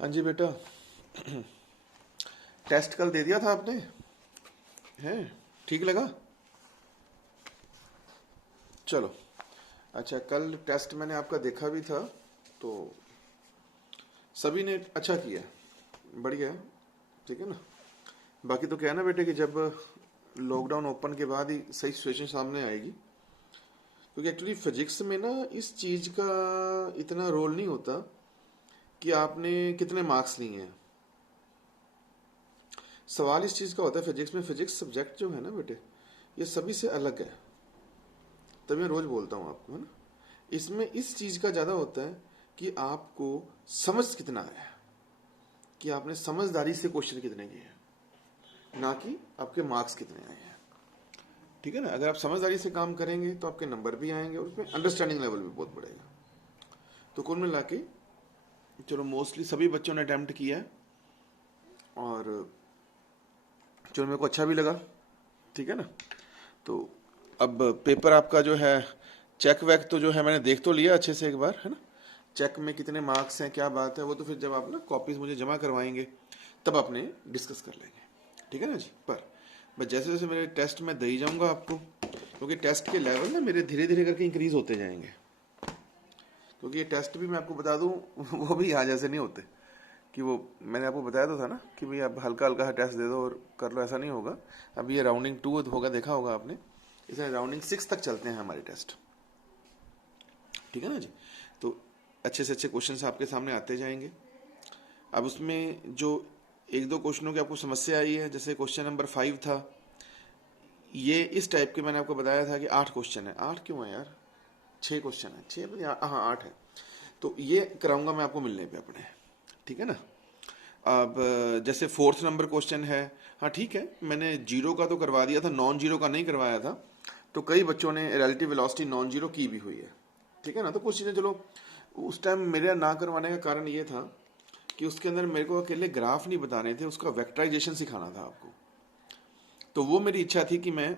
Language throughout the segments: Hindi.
हाँ जी बेटा। टेस्ट कल दे दिया था आपने? हैं? ठीक लगा? चलो। अच्छा, कल टेस्ट मैंने आपका देखा भी था, तो सभी ने अच्छा किया। बढ़िया है। ठीक है ना? बाकी तो क्या है ना बेटे कि जब लॉकडाउन ओपन के बाद ही सही सिचुएशन सामने आएगी, क्योंकि एक्चुअली फिजिक्स में ना इस चीज का इतना रोल नहीं होता कि आपने कितने मार्क्स लिए हैं। सवाल इस चीज का होता है फिजिक्स में, फिजिक्स सब्जेक्ट जो है ना बेटे, ये सभी से अलग है। तभी मैं रोज बोलता हूँ आपको, है ना? इसमें इस चीज का ज्यादा होता है कि आपको समझ कितना है, कि आपने समझदारी से क्वेश्चन कितने किए हैं, ना कि आपके मार्क्स कितने आए हैं। ठीक है ना? अगर आप समझदारी से काम करेंगे तो आपके नंबर भी आएंगे और उसमें अंडरस्टैंडिंग लेवल भी बहुत बढ़ेगा। तो कुल मिला के चलो मोस्टली सभी बच्चों ने अटेम्प्ट किया है, और चलो मेरे को अच्छा भी लगा। ठीक है ना? तो अब पेपर आपका जो है, चेक वैक तो जो है मैंने देख तो लिया अच्छे से एक बार, है ना? चेक में कितने मार्क्स हैं, क्या बात है, वो तो फिर जब आप ना कॉपीज मुझे जमा करवाएंगे तब अपने डिस्कस कर लेंगे। ठीक है ना जी? पर मैं जैसे जैसे मेरे टेस्ट में दे ही जाऊंगा आपको, क्योंकि टेस्ट के लेवल ना मेरे धीरे धीरे करके इंक्रीज होते जाएंगे। क्योंकि ये टेस्ट भी मैं आपको बता दूं वो भी यहाँ जैसे नहीं होते कि वो मैंने आपको बताया तो था ना कि भाई आप हल्का हल्का टेस्ट दे दो और कर लो, ऐसा नहीं होगा। अब ये राउंडिंग 2 होगा, देखा होगा आपने। इसमें राउंडिंग 6 तक चलते हैं हमारे टेस्ट। ठीक है ना जी? तो अच्छे से अच्छे क्वेश्चंस आपके सामने आते जाएंगे। अब उसमें जो एक दो क्वेश्चनों की आपको समस्या आई है, जैसे क्वेश्चन नंबर 5 था, ये इस टाइप के मैंने आपको बताया था कि 8 क्वेश्चन है। 8 क्यों है यार? 6 क्वेश्चन है, 6 हाँ 8 है। तो ये कराऊंगा मैं आपको मिलने पे अपने। ठीक है ना? अब जैसे फोर्थ नंबर क्वेश्चन है, हाँ ठीक है, मैंने जीरो का तो करवा दिया था, नॉन जीरो का नहीं करवाया था। तो कई बच्चों ने रिलेटिव वेलोसिटी नॉन जीरो की भी हुई है। ठीक है ना? तो कुछ चीज़ें चलो, उस टाइम मेरे ना करवाने का कारण ये था कि उसके अंदर मेरे को अकेले ग्राफ नहीं बताने थे, उसका वेक्टराइजेशन सिखाना था आपको। तो वो मेरी इच्छा थी कि मैं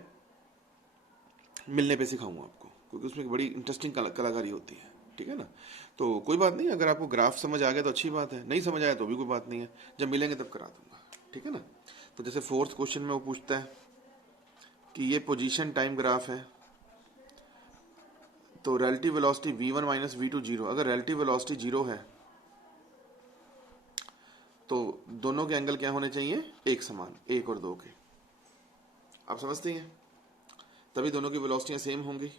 मिलने पे सिखाऊं आपको, क्योंकि उसमें एक बड़ी इंटरेस्टिंग कलाकारी होती है। ठीक है ना? तो कोई बात नहीं, अगर आपको ग्राफ समझ आ गया तो अच्छी बात है, नहीं समझ आया तो भी कोई बात नहीं है, जब मिलेंगे तब करा दूंगा। ठीक है ना? तो जैसे फोर्थ क्वेश्चन में वो पूछता है कि ये पोजीशन टाइम ग्राफ है, तो relative velocity v1 minus v2 zero. अगर रिलेटिव वेलोसिटी जीरो है तो दोनों के एंगल क्या होने चाहिए? एक समान, एक और दो के। आप समझते हैं? तभी दोनों की वेलोसिटियां सेम होंगी।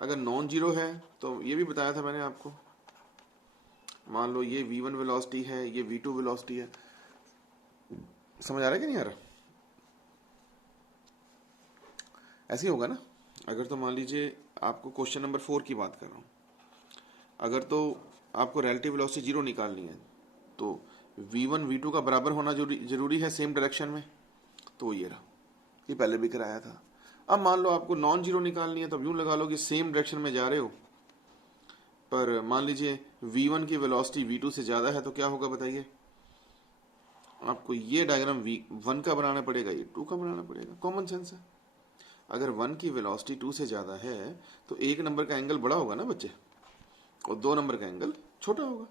अगर नॉन जीरो है तो ये भी बताया था मैंने आपको, मान लो ये v1 वेलोसिटी है, ये v2 वेलोसिटी है। समझ आ रहा है कि नहीं आ रहा? ऐसे ही होगा ना? अगर तो मान लीजिए आपको क्वेश्चन नंबर 4 की बात कर रहा हूं, अगर तो आपको रिलेटिव वेलोसिटी जीरो निकालनी है तो v1 v2 का बराबर होना जरूरी है सेम डायरेक्शन में। तो ये रहा, ये पहले भी कराया था। अब मान लो आपको नॉन जीरो निकालनी है, तो यूं लगा लो कि सेम डायरेक्शन में जा रहे हो, पर मान लीजिए v1 की वेलोसिटी v2 से ज्यादा है, तो क्या होगा बताइए? आपको ये डायग्राम v1 का बनाना पड़ेगा, ये 2 का बनाना पड़ेगा। कॉमन सेंस है। अगर 1 की वेलोसिटी 2 से ज्यादा है तो एक नंबर का एंगल बड़ा होगा ना बच्चे, और 2 नंबर का एंगल छोटा होगा।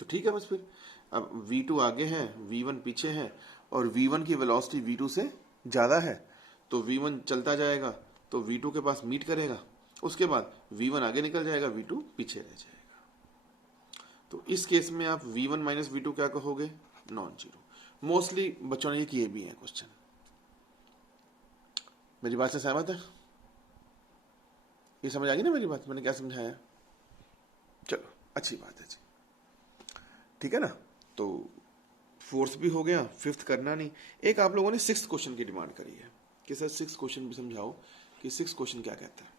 तो ठीक है, बस फिर अब v2 आगे है, v1 पीछे है, और v1 की वेलोसिटी v2 से ज्यादा है, तो v1 चलता जाएगा तो v2 के पास मीट करेगा, उसके बाद v1 आगे निकल जाएगा, v2 पीछे रह जाएगा। तो इस केस में आप v1 माइनस v2 क्या कहोगे? Non zero. मोस्टली बच्चों ने ये किए भी हैं क्वेश्चन। मेरी बात से सहमत है? ये समझ आ गई ना मेरी बात, मैंने क्या समझाया? चलो, अच्छी बात है जी। ठीक है ना? तो फोर्थ भी हो गया, फिफ्थ करना नहीं। एक आप लोगों ने सिक्स क्वेश्चन की डिमांड करी है कि सर सिक्स क्वेश्चन भी समझाओ कि सिक्स क्वेश्चन क्या कहता है।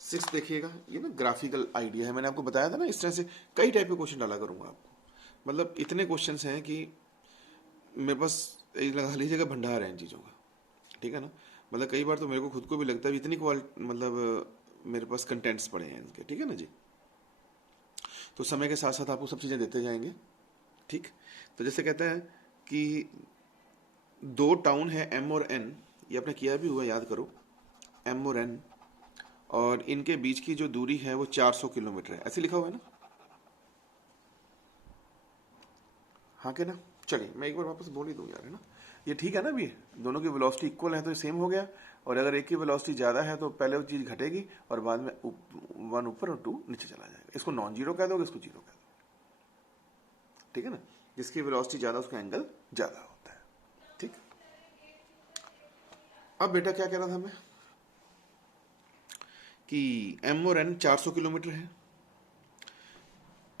सिक्स देखिएगा, ये ना ग्राफिकल आइडिया है, मैंने आपको बताया था ना, इस तरह से कई टाइप के क्वेश्चन डाला करूंगा आपको। मतलब इतने क्वेश्चन हैं कि मेरे पास लगा लीजिएगा भंडार है इन चीज़ों का। ठीक है ना? मतलब कई बार तो मेरे को खुद को भी लगता है इतनी क्वालिटी, मतलब मेरे पास कंटेंट्स पड़े हैं इनके। ठीक है ना जी? तो समय के साथ साथ आपको सब चीज़ें देते जाएंगे। ठीक? तो जैसे कहता है कि दो टाउन है एम और एन, ये आपने किया भी हुआ, याद करो, एम और एन, और इनके बीच की जो दूरी है वो 400 किलोमीटर है, ऐसे लिखा हुआ है ना? हाँ के ना? चलिए मैं एक बार वापस बोल ही दूँ यार, है ना? ये ठीक है ना? अभी दोनों की वेलोसिटी इक्वल है तो सेम हो गया, और अगर एक की वेलोसिटी ज़्यादा है तो पहले वो चीज़ घटेगी और बाद में 1 ऊपर और 2 नीचे चला जाएगा। इसको नॉन जीरो कह दोगे, इसको जीरो कह दो, ठीक है ना? जिसकी वेलोसिटी ज़्यादा उसका एंगल ज़्यादा होता है, ठीक। अब बेटा क्या कह रहा था मैं कि M और N 400 किलोमीटर है,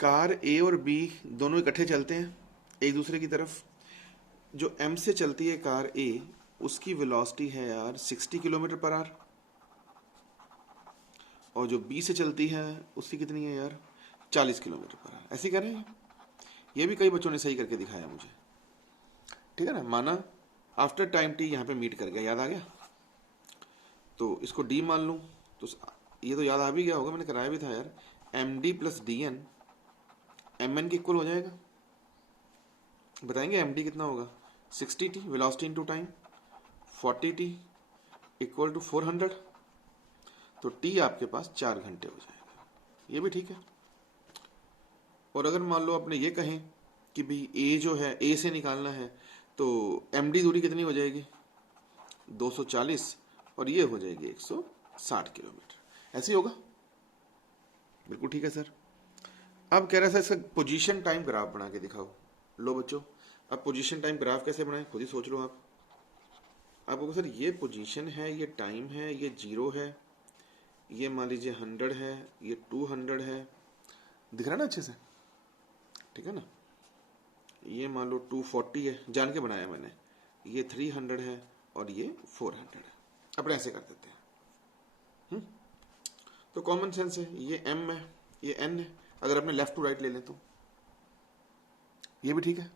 कार A और B दोनों इकट्ठे चलते हैं एक दूसरे की तरफ। जो M से चलती है कार A, उसकी वेलोसिटी है यार 60 किलोमीटर पर आवर, और जो B से चलती है उसकी कितनी है यार? 40 किलोमीटर पर आवर। ऐसे ही कर रहे हैं, ये भी कई बच्चों ने सही करके दिखाया मुझे, ठीक है ना? माना आफ्टर टाइम टी यहाँ पे मीट कर गया, याद आ गया, तो इसको D मान लूँ, तो ये तो याद आ भी गया होगा, मैंने कराया भी था यार। MD प्लस DN MN के इक्वल हो जाएगा। बताएंगे MD कितना होगा? 60t velocity into time, 40t equal to 400, तो T आपके पास 4 घंटे हो जाएगा। ये भी ठीक है। और अगर मान लो आपने ये कहें कि भाई A जो है, A से निकालना है, तो MD दूरी कितनी हो जाएगी? 240, और ये हो जाएगी 160 किलोमीटर। ऐसे ही होगा? बिल्कुल ठीक है सर। अब कह रहा था इसका पोजीशन टाइम ग्राफ बना के दिखाओ। लो बच्चों, अब पोजीशन टाइम ग्राफ कैसे बनाएं खुद ही सोच लो आप। आपको सर ये पोजीशन है, ये टाइम है, ये 0 है, ये मान लीजिए 100 है, ये 200 है, दिख रहा है ना अच्छे से? ठीक है ना? ये मान लो 240 है, जान के बनाया मैंने, ये 300 है और ये 400 है। अपने ऐसे कर देते हैं। तो कॉमन सेंस है, ये M है, ये N है। अगर अपने लेफ्ट टू राइट ले लें तो ये भी ठीक है।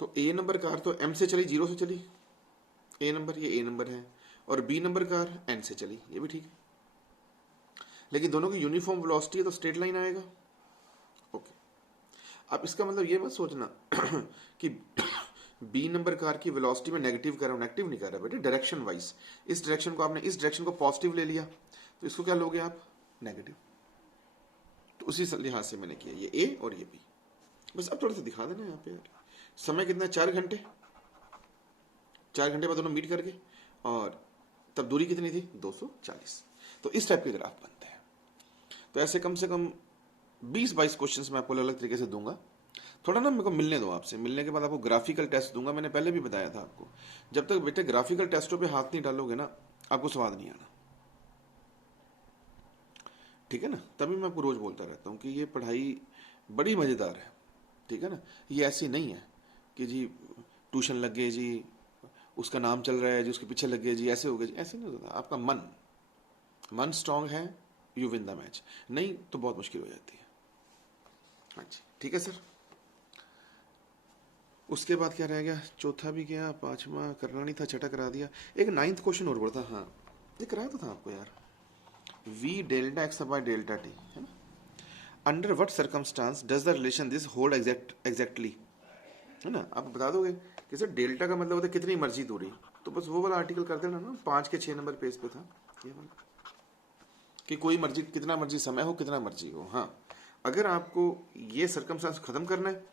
तो A नंबर कार तो M से चली, 0 से चली, A नंबर, ये A नंबर है, और B नंबर कार N से चली, ये भी ठीक है। लेकिन दोनों की यूनिफॉर्म वेलोसिटी है तो स्ट्रेट लाइन आएगा। ओके, अब इसका मतलब ये मत सोचना कि B नंबर कार की वेलोसिटी में नेगेटिव कर रहा हूँ, नेगेटिव नहीं कर रहा बेटे, डायरेक्शन वाइज। इस डायरेक्शन को आपने, इस डायरेक्शन को पॉजिटिव ले लिया, तो इसको क्या लोगे आप? नेगेटिव। तो उसी लिहाज से मैंने किया, ये A और ये B। बस अब थोड़ा सा दिखा देना यहाँ पे यार। समय कितना? 4 घंटे। 4 घंटे बाद दोनों मीट करके, और तब दूरी कितनी थी? 240। तो इस टाइप के ग्राफ बनते हैं। तो ऐसे कम से कम 20-22 क्वेश्चंस मैं आपको अलग अलग तरीके से दूंगा। थोड़ा ना मेरे को मिलने दो आपसे, मिलने के बाद आपको ग्राफिकल टेस्ट दूंगा। मैंने पहले भी बताया था आपको, जब तक बेटे ग्राफिकल टेस्टों पे हाथ नहीं डालोगे ना, आपको स्वाद नहीं आना, ठीक है ना? तभी मैं आपको रोज बोलता रहता हूँ कि ये पढ़ाई बड़ी मज़ेदार है, ठीक है ना? ये ऐसी नहीं है कि जी ट्यूशन लग गए जी, उसका नाम चल रहा है जी, उसके पीछे लग गए जी, ऐसे हो गए जी, ऐसे नहीं होता। आपका मन स्ट्रांग है, यू विन द मैच, नहीं तो बहुत मुश्किल हो जाती है। हाँ जी, ठीक है सर। उसके बाद क्या रह गया? चौथा भी गया, पांचवा करना नहीं था, छठा करा दिया। एक 9th क्वेश्चन और पढ़ता, हाँ ये कराया तो था आपको यार, v delta x bye delta T, है ना? Under what circumstance does the relation this hold exactly, है ना? आप बता दोगे कि सर डेल्टा का मतलब होता है कितनी मर्जी दूरी, तो बस वो वाला आर्टिकल कर देना ना, 5 के 6 नंबर पेज पे था ये वाला, कि कोई मर्जी, कितना मर्जी समय हो, कितना मर्जी हो। हाँ, अगर आपको ये सर्कमस्टांस खत्म करना है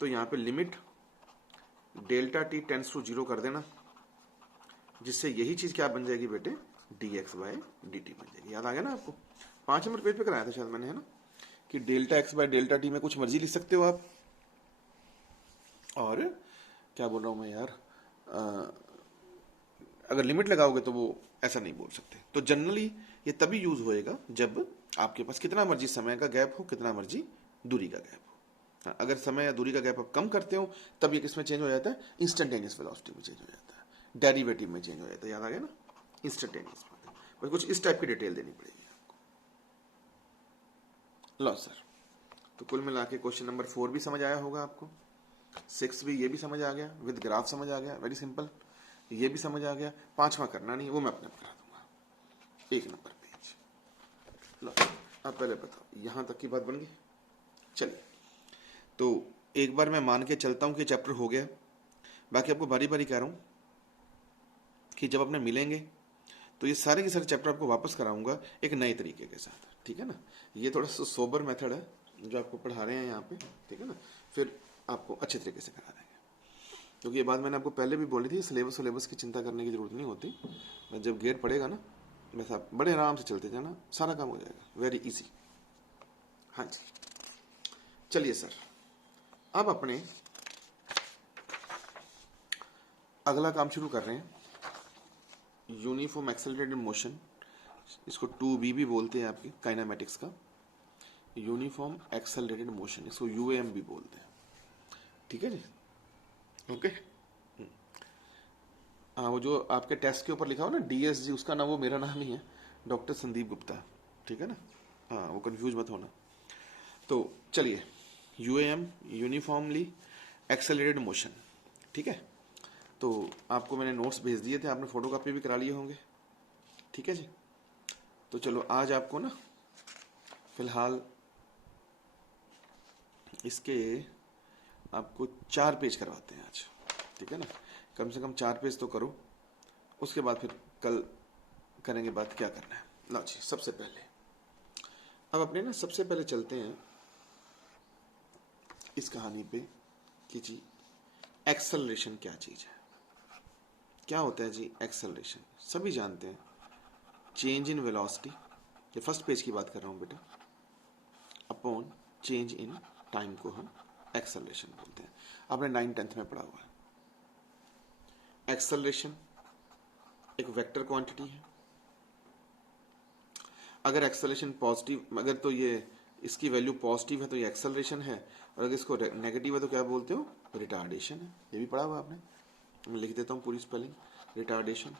तो यहाँ पे limit delta T tends to 0 कर देना, जिससे यही चीज क्या बन जाएगी बेटे? dx बाय dt बन जाएगी। याद आ गया ना आपको? 5 नंबर पेज पे कराया था शायद मैंने, है ना? कि delta x bye delta T में कुछ मर्जी लिख सकते हो आप, और क्या बोल रहा हूं मैं यार, अगर लिमिट लगाओगे तो वो ऐसा नहीं बोल सकते। तो जनरली ये तभी यूज होएगा जब आपके पास कितना मर्जी समय का गैप हो, कितना मर्जी दूरी का गैप हो। अगर समय या दूरी का गैप आप कम करते हो तब ये किसमें चेंज हो जाता है? इंस्टेंटेनियस वेलोसिटी में चेंज हो जाता है, डेरिवेटिव में चेंज हो जाता है। याद आ गया ना? इंस्टेंटेनियस में। बस कुछ इस टाइप की डिटेल देनी पड़ेगी आपको। लो सर, तो कुल मिला के क्वेश्चन नंबर 4 भी समझ आया होगा आपको, 6 भी, ये भी समझ आ गया, विद ग्राफ समझ आ गया, वेरी सिंपल, ये भी समझ आ गया। 5वां करना नहीं, वो मैं अपने करा दूंगा, 1 नंबर पेज। लो अब पहले बताओ, यहां तक की बात बन गई। चलिए, तो एक बार मैं मान के चलता हूं कि चैप्टर हो गया। बाकी आपको बारी बारी कह रहा हूं कि जब अपने मिलेंगे तो ये सारे के सारे चैप्टर आपको वापस कराऊंगा एक नए तरीके के साथ, ठीक है ना? ये थोड़ा सा सोबर मेथड है, जो आपको पढ़ा रहे हैं यहाँ पे, ठीक है ना, फिर आपको अच्छे तरीके से करा देंगे। क्योंकि ये बात मैंने आपको पहले भी बोली थी, सिलेबस की चिंता करने की जरूरत नहीं होती। जब गेट पड़ेगा ना, बस आप बड़े आराम से चलते जाना, सारा काम हो जाएगा, वेरी इजी। हाँ जी, चलिए सर, अब अपने अगला काम शुरू कर रहे हैं, यूनिफॉर्म एक्सेलरेटेड मोशन, इसको 2B भी बोलते हैं आपकी काइनेमेटिक्स का, यूनिफॉर्म एक्सेलरेटेड मोशन, इसको UAM भी बोलते हैं, ठीक है जी, ओके। हाँ, वो जो आपके टेस्ट के ऊपर लिखा हो ना DSG, उसका नाम, वो मेरा नाम ही है, डॉक्टर संदीप गुप्ता, ठीक है ना, हाँ, वो कंफ्यूज मत होना। तो चलिए, UAM, यूनिफॉर्मली एक्सेलरेटेड मोशन, ठीक है। तो आपको मैंने नोट्स भेज दिए थे, आपने फोटोकॉपी भी करा लिए होंगे, ठीक है जी। तो चलो आज आपको ना फिलहाल इसके आपको 4 पेज करवाते हैं आज, ठीक है ना, कम से कम 4 पेज तो करो, उसके बाद फिर कल करेंगे बात क्या करना है। लो जी, सबसे पहले अब अपने ना सबसे पहले चलते हैं इस कहानी पे कि जी एक्सेलरेशन क्या चीज है, क्या होता है जी एक्सेलरेशन। सभी जानते हैं, चेंज इन वेलोसिटी, ये फर्स्ट पेज की बात कर रहा हूं बेटा, अपॉन चेंज इन टाइम को हम एक्सेलरेशन बोलते हैं। आपने 9th-10th में पढ़ा हुआ है। एक्सेलरेशन एक वेक्टर क्वांटिटी है। अगर एक्सेलरेशन पॉजिटिव, अगर तो ये इसकी वैल्यू पॉजिटिव है तो ये एक्सेलरेशन है, और अगर इसको नेगेटिव है तो क्या बोलते हो, रिटार्डेशन है। ये भी पढ़ा हुआ आपने, मैं लिख देता हूं पूरी स्पेलिंग, रिटार्डेशन,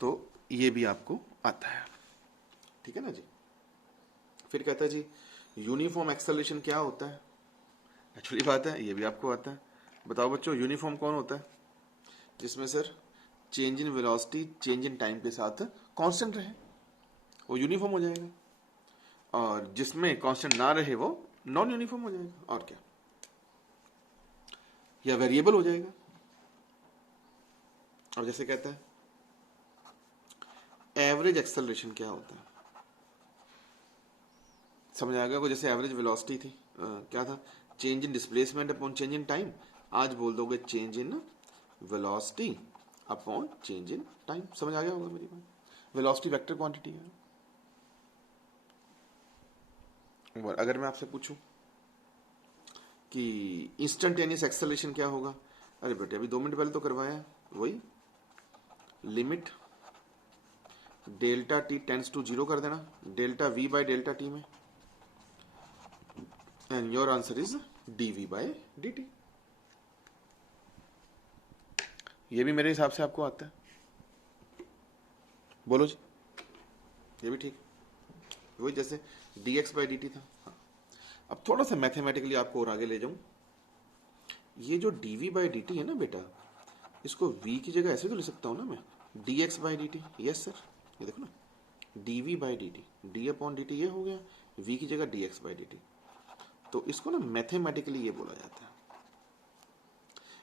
तो ये भी आपको आता है, ठीक है ना जी। फिर कहता है जी यूनिफॉर्म एक्सेलरेशन क्या होता है, एक्चुअली बात है ये भी आपको आता है। बताओ बच्चों, यूनिफॉर्म कौन होता है, जिसमें sir change in velocity change in time के साथ कांस्टेंट रहे, वो यूनिफॉर्म हो जाएगा, और जिसमें कांस्टेंट ना रहे वो नॉन यूनिफॉर्म हो जाएगा, और क्या, या वेरिएबल हो जाएगा। और जैसे कहता है एवरेज एक्सेलरेशन क्या होता है, समझ आएगा को, जैसे एवरेज वेलोसिटी थी, क्या था, change in displacement upon change in time, आज बोल दोगे change in velocity upon change in time. समझ आ गया होगा मेरी बात, वेलोसिटी वेक्टर क्वांटिटी है। अगर मैं आपसे पूछूं कि इंस्टेंटेनियस एक्सेलरेशन क्या होगा, अरे बेटे अभी 2 मिनट पहले तो करवाया है, वही limit delta T tends to 0 कर देना, delta V by delta T में, and your answer is dV by dt। ये भी मेरे हिसाब से आपको आता है, बोलो जी, ये भी ठीक, वही जैसे dx बाय dt था। हाँ, अब थोड़ा सा मैथमेटिकली आपको और आगे ले जाऊं, ये जो dV बाय dt है ना बेटा, इसको v की जगह ऐसे तो ले सकता हूं ना मैं, dx by dt। Yes sir, ये देखो ना, dV by dt, d upon dt ये हो गया, v की जगह dx बाय dt। तो इसको ना मैथमेटिकली ये बोला जाता है,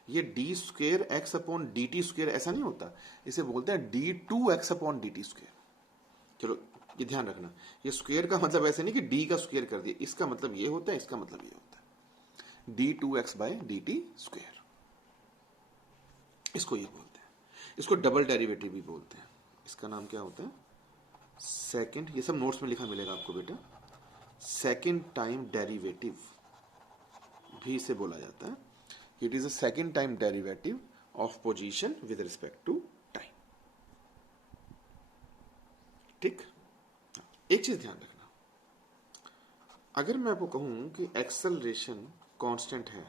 ये D square x upon D T square ऐसा नहीं होता, इसे बोलते हैं d2x upon D T square. चलो ये ध्यान रखना, ये स्क्वेयर का मतलब ऐसे नहीं कि d का स्क्वेयर कर दिया, इसका मतलब ये होता है, इसका मतलब ये होता है, d2x bye D T square, इसको ये बोलते हैं। इसको डबल डेरिवेटिव भी बोलते हैं, इसका नाम क्या होता है, सेकंड, ये सब नोट्स में लिखा मिलेगा आपको बेटा, सेकंड टाइम डेरिवेटिव भी इसे बोला जाता है। It is a second time derivative of position with respect to time, ठीक। एक चीज ध्यान रखना, अगर मैं आपको कहूं कि एक्सेलरेशन कांस्टेंट है,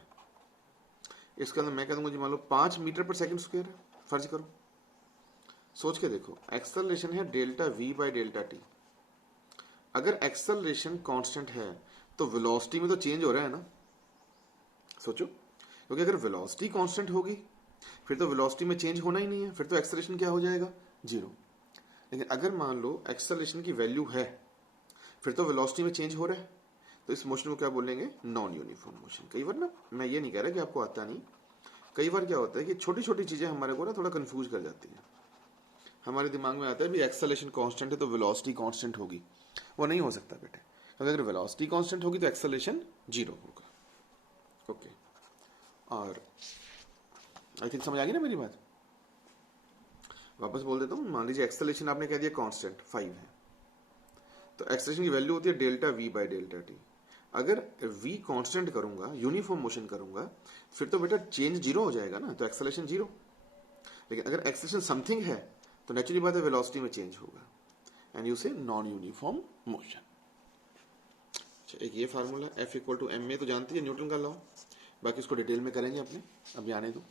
इसका मतलब मैं कह दूंगा जी मान लो 5 मीटर पर सेकंड स्क्वायर है, फर्ज करो, सोच के देखो, एक्सेलरेशन है delta V by delta T. अगर एक्सेलरेशन कांस्टेंट है तो वेलोसिटी में तो चेंज हो रहा है ना, सोचो, क्योंकि अगर वेलोसिटी कांस्टेंट होगी फिर तो वेलोसिटी में चेंज होना ही नहीं है, फिर तो एक्सेलरेशन क्या हो जाएगा, 0। लेकिन अगर मान लो एक्सेलरेशन की वैल्यू है, फिर तो वेलोसिटी में चेंज हो रहा है, तो इस मोशन को क्या बोलेंगे, नॉन यूनिफॉर्म मोशन। कई बार ना, मैं ये नहीं कह रहा कि आपको आता नहीं, कई बार क्या होता है कि छोटी छोटी चीजें हमारे को ना थोड़ा कंफ्यूज कर जाती है। हमारे दिमाग में आता है भी एक्सेलरेशन कांस्टेंट है तो वेलोसिटी कांस्टेंट होगी, वो नहीं हो सकता बेटे। अगर वेलोसिटी कांस्टेंट होगी तो एक्सेलरेशन 0 होगा। ओके, और आई थिंक समझ आ गई ना मेरी बात। वापस बोल देता हूँ, मान लीजिए एक्सेलरेशन आपने कह दिया कांस्टेंट 5 है, तो एक्सेलरेशन की वैल्यू होती है delta we by delta T. अगर v कांस्टेंट करूंगा, यूनिफॉर्म मोशन करूंगा, फिर तो बेटा चेंज 0 हो जाएगा ना, तो एक्सेलरेशन 0। लेकिन अगर एक्सेलरेशन समथिंग है तो नेचुरली बात है वेलोसिटी में चेंज होगा, and you say non uniform motion. एक ये formula F equal to M A तो जानती है, न्यूटन का लॉ, बाकी इसको डिटेल में करेंगे अपने, अभी आने दो,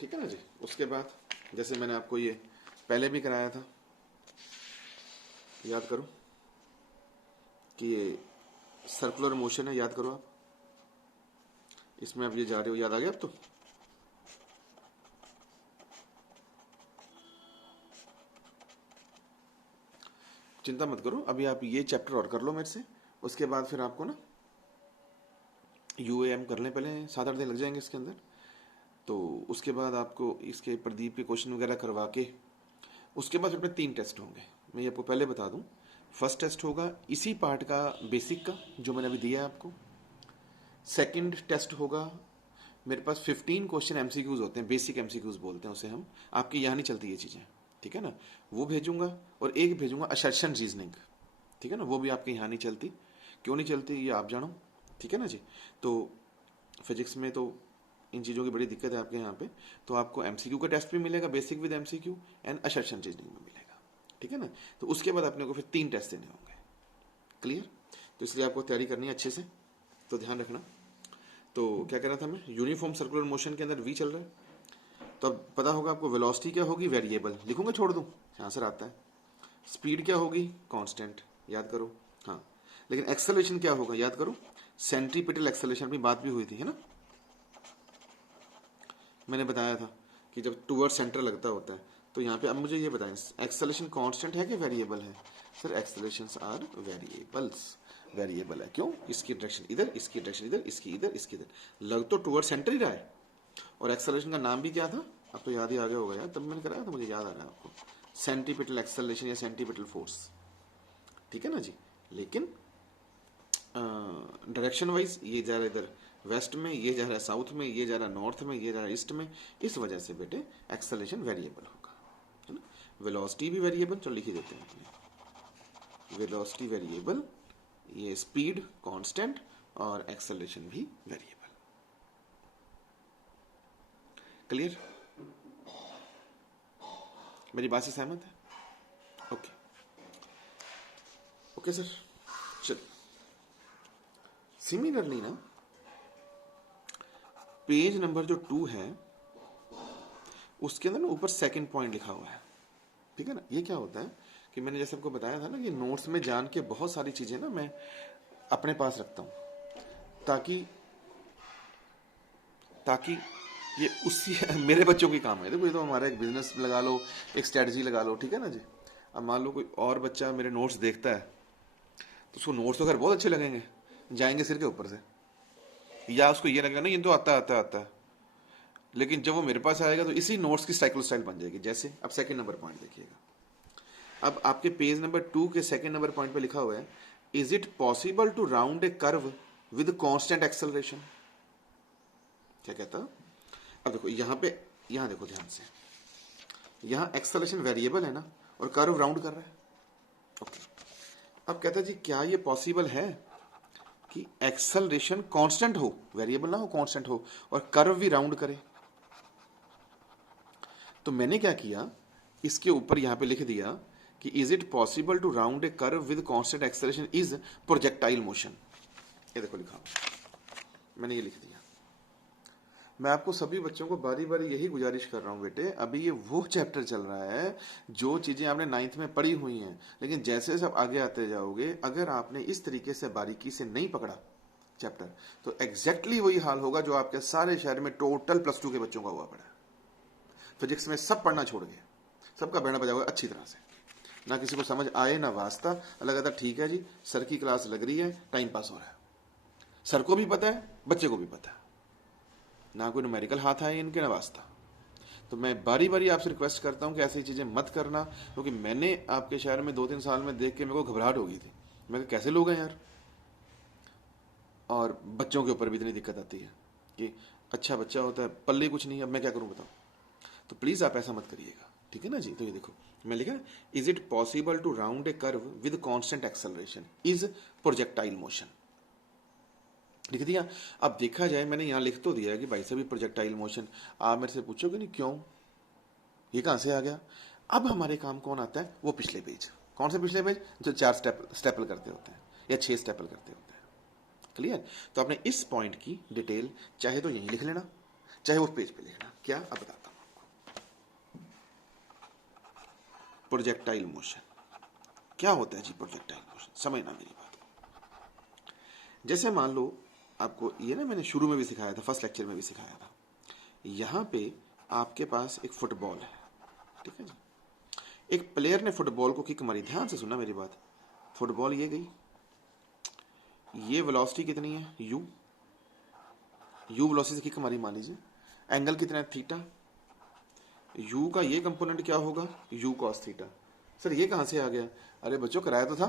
ठीक है ना जी। उसके बाद जैसे मैंने आपको ये पहले भी कराया था, याद करो कि ये सर्कुलर मोशन है, याद करो आप, इसमें अब ये जा रहे हो, याद आ गया अब तो। चिंता मत करो, अभी आप ये चैप्टर और कर लो मेरे से, उसके बाद फिर आपको ना यूएएम कर लें, पहले 7-8 दिन लग जाएंगे इसके अंदर, तो उसके बाद आपको इसके प्रदीप के क्वेश्चन वगैरह करवा के उसके बाद अपने 3 टेस्ट होंगे। मैं ये आपको पहले बता दूं, फर्स्ट टेस्ट होगा इसी पार्ट का बेसिक का जो मैंने अभी दिया है आपको। सेकंड टेस्ट होगा, मेरे पास 15 क्वेश्चन एमसीक्यूज होते हैं, बेसिक एमसीक्यूज बोलते हैं उसे हम, आपके यहाँ नहीं चलती ये चीज़ें, ठीक है ना, वो भेजूंगा, और एक भेजूंगा असर्शन रीजनिंग, ठीक है ना, वो भी आपके यहाँ नहीं चलती। क्यों नहीं चलती ये आप जानो, ठीक है ना जी। तो फिजिक्स में तो इन चीज़ों की बड़ी दिक्कत है आपके यहाँ पे, तो आपको एमसीक्यू का टेस्ट भी मिलेगा, basic with MCQ, and assertion reasoning में मिलेगा, ठीक है ना। तो उसके बाद अपने को फिर 3 टेस्ट देने होंगे, क्लियर। तो इसलिए आपको तैयारी करनी है अच्छे से, तो ध्यान रखना। तो क्या कह रहा था मैं, यूनिफॉर्म सर्कुलर मोशन के अंदर वी चल रहा है, तो अब पता होगा आपको वेलोसिटी क्या होगी, वेरिएबल लिखूंगा, छोड़ दूं, आंसर आता है। स्पीड क्या होगी, कांस्टेंट, याद करो, हाँ। लेकिन एक्सेलरेशन क्या होगा, याद करो, सेंट्रीपिटल एक्सेलरेशन, अपनी बात भी हुई थी, है ना, मैंने बताया था कि जब टूवर्ड सेंटर लगता होता है, तो यहाँ पे अब मुझे ये बताएं, एक्सेलरेशन कांस्टेंट है कि वेरिएबल है। सर एक्सेलरेशंस आर वेरिएबल्स, वेरिएबल है, क्यों, इसकी डायरेक्शन इधर, इसकी डायरेक्शन इधर, इसकी इधर, इसकी इधर, लग तो टूवर्ड सेंटर ही रहा है। और एक्सेलरेशन का नाम भी क्या था, अब तो याद ही आ गया होगा यार, तब मैंने कराया था, मुझे याद आ रहा है आपको, सेंटीपिटल एक्सेलरेशन या सेंटीपिटल फोर्स, ठीक है ना जी। लेकिन डायरेक्शन वाइज ये जा रहा है इधर वेस्ट में, ये जा रहा है साउथ में, ये जा रहा है नॉर्थ में, ये जा रहा है ईस्ट में, इस वजह से बेटे एक्सेलरेशन वेरिएबल होगा, है ना। वेलोसिटी भी वेरिएबल, चलो लिख ही देते हैं अपने, वेलोसिटी वेरिएबल, ये स्पीड कांस्टेंट, और एक्सेलरेशन भी वेरिएबल, क्लियर, मेरी बात से सहमत है, ओके ओके सर। चल सिमिलरली ना, पेज नंबर जो 2 है उसके अंदर ना ऊपर सेकंड पॉइंट लिखा हुआ है, ठीक है ना। ये क्या होता है कि मैंने जैसे आपको बताया था ना कि नोट्स में जान के बहुत सारी चीजें ना मैं अपने पास रखता हूं, ताकि ये उसी मेरे बच्चों की काम है। देखो ये तो हमारा एक बिजनेस लगा लो, एक स्ट्रेटजी लगा लो, ठीक है ना जी। अब मान लो कोई और बच्चा मेरे नोट्स देखता है, तो उसको नोट्स तो खैर बहुत अच्छे लगेंगे, जाएंगे सिर के ऊपर से, या उसको ये लगेगा ना ये तो आता है, लेकिन जब वो मेरे पास आएगा तो इसी नोट्स की साइकिल स्टाइल बन जाएगी। जैसे अब सेकंड नंबर पॉइंट देखिएगा, अब आपके पेज नंबर 2 के सेकंड नंबर पॉइंट पे लिखा हुआ है, is it possible to round a curve with constant acceleration. क्या कहता, अब देखो यहाँ देखो ध्यान से, यहाँ एक्सेलरेशन वेरिएबल है ना, और कर्व राउंड कर रहा है, ओके। अब कहता है जी क्या ये पॉसिबल है कि एक्सेलरेशन कांस्टेंट हो, वेरिएबल ना हो, कांस्टेंट हो, और कर्व भी राउंड करे। तो मैंने क्या किया, इसके ऊपर यहां पे लिख दिया कि is it possible to round a curve with constant acceleration is projectile motion. ये देखो लिखा, मैंने ये लिख दिया। मैं आपको सभी बच्चों को बारी बारी यही गुजारिश कर रहा हूं बेटे, अभी ये वो चैप्टर चल रहा है जो चीजें आपने 9th में पढ़ी हुई हैं, लेकिन जैसे सब आगे आते जाओगे, अगर आपने इस तरीके से बारीकी से नहीं पकड़ा चैप्टर, तो एग्जैक्टली वही हाल होगा जो आपके सारे शहर में टोटल +2 के बच्चों का हुआ पड़ा है। फिजिक्स में सब पढ़ना छोड़ गए, सबका बैठना बजा हुआ अच्छी तरह से, ना किसी को समझ आए ना वास्ता, लगा था ठीक है जी सर की क्लास लग रही है, टाइम पास हो रहा है, सर को भी पता है, बच्चे को भी पता है, ना कोई न्यूमेरिकल हाथ आए इनके ना वास्ता। तो मैं बारी बारी आपसे रिक्वेस्ट करता हूँ कि ऐसी चीज़ें मत करना, क्योंकि मैंने आपके शहर में 2-3 साल में देख के मेरे को घबराहट हो गई थी। मैं कहा कैसे लोग हैं यार, और बच्चों के ऊपर भी इतनी दिक्कत आती है कि अच्छा बच्चा होता है, पल्ले कुछ नहीं, अब मैं क्या करूँ बताओ। तो प्लीज़ आप ऐसा मत करिएगा, ठीक है ना जी। तो ये देखो मैं लिखा, is it possible to round a curve with constant acceleration is projectile motion, लिख दिया। अब देखा जाए, मैंने यहाँ लिख तो दिया है कि भाई साहब प्रोजेक्टाइल मोशन, आप मेरे से पूछोगे नहीं क्यों, ये कहाँ से आ गया। अब हमारे काम कौन आता है, वो पिछले पेज। कौन से पिछले पेज, जो 4 स्टेपल करते होते हैं या 6 स्टेपल करते होते हैं। क्लियर। तो आपने इस पॉइंट की डिटेल चाहे तो यहीं लिख लेना, चाहे उस पेज पे लिखना। क्या, अब बताता हूं आपको। प्रोजेक्टाइल मोशन क्या होता है जी। प्रोजेक्टाइल मोशन समझना मेरी बात। जैसे मान लो आपको ये ना, मैंने शुरू में भी सिखाया था, फर्स्ट लेक्चर में भी सिखाया था। यहां पे आपके पास एक फुटबॉल है, ठीक है जी। एक प्लेयर ने फुटबॉल को किक मारी, ध्यान से सुनना मेरी बात। फुटबॉल ये गई, ये वेलोसिटी कितनी है, यू वेलोसिटी से किक मारी, मान लीजिए। एंगल कितना है, थीटा। यू का ये कंपोनेंट क्या होगा, यू कॉस थीटा। सर ये कहां से आ गया, अरे बच्चों कराया तो था।